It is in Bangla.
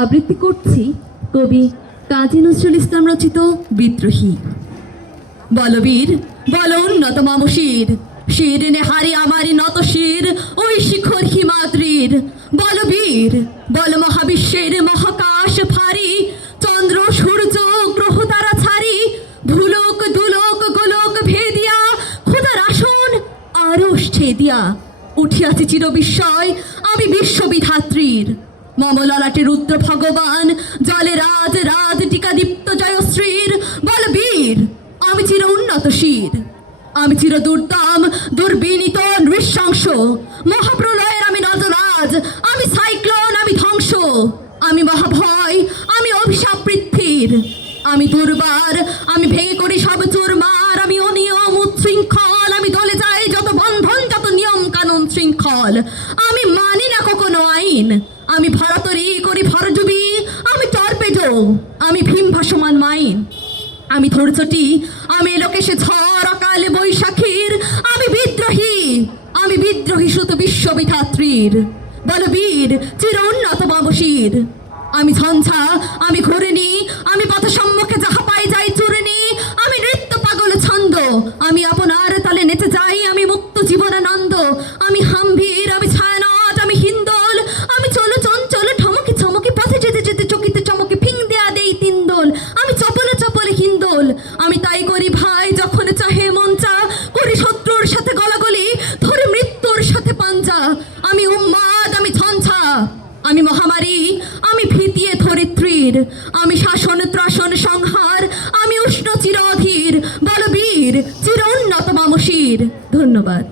আবৃত্তি করছি কবি কাজী নজরুল ইসলাম রচিত বিদ্রোহী। বলবীর বল উন্নত মামশির, শির নেহারি আমারি নত শির ওই শিখর হিমাদ্রির। বলবীর বল মহাবিশ্বের মহাকাশ ফারি, চন্দ্র সূর্য গ্রহ তারা ছাড়ি, ভুলোক দুলোক গোলোক ভেদিয়া খোদার আসন আরশ ছেদিয়া উঠিয়াছি চির বিস্ময় আমি বিশ্ববিধাত্রীর। মম ললাটে রুদ্র ভগবান জলে রাজ রাজ টিকা দীপ্ত জয়শ্রীর। বলবীর আমি চির উন্নত শির, আমি চির দুর্দম দুর্বিনীত নৃশংস, মহাপ্রলয়ের আমি নজরাজ, আমি সাইক্লোন, আমি ধ্বংস, আমি মহাভয়, আমি অভিশাপ পৃথ্বীর। আমি দুর্বার, আমি ভেঙে করি সব চুরমার, আমি অনিয়ম উচ্ছৃঙ্খল, আমি দলে যাই যত বন্ধন যত নিয়ম কানুন শৃঙ্খল। আমি মানি না কখনো আইন, আমি ভরাতরি করি ভরজুবি, আমি টর্পেডো, আমি ভীম ভাসমান মাইন। আমি ধৈর্যটি, আমি লোকেশে ঝড় অকালে বৈশাখীর। আমি বিদ্রোহী, আমি বিদ্রোহী সুত বিশ্ববিধাত্রীর। বলবীর চির উন্নত মামশির, আমি ঝঞ্ঝা, আমি ঘুরিনি, আমি পথ সম্মুখে যাহা পাই যাই চুরিনি। আমি নৃত্য পাগল ছন্দ, আমি আপনার তালে নেচে যাই, আমি মুক্ত জীবনানন্দ। আমি হাম্ভীর, আমি ছায়ানট, আমি হিন্দোল, আমি চলো চঞ্চল ঠমকি চমকি পথে যেতে যেতে চকিতে চমকি ফিং দেয়া দেই তিনদোল। আমি চপলে চপলে হিন্দোল, আমি তাই করি ভাই যখন চাহে মঞ্চা, করি শত্রুর সাথে গলাগলি, ধরে মৃত্যুর সাথে পাঞ্জা। আমি উন্মাদ, আমি ঝঞ্ঝা, আমি মহামারী, আমি ভীতিয়ে ধরিত্রীর। আমি শাসন ত্রাসন সংহার, আমি উষ্ণ চির অধীর। বলবীর চির উন্নত মামশির। ধন্যবাদ।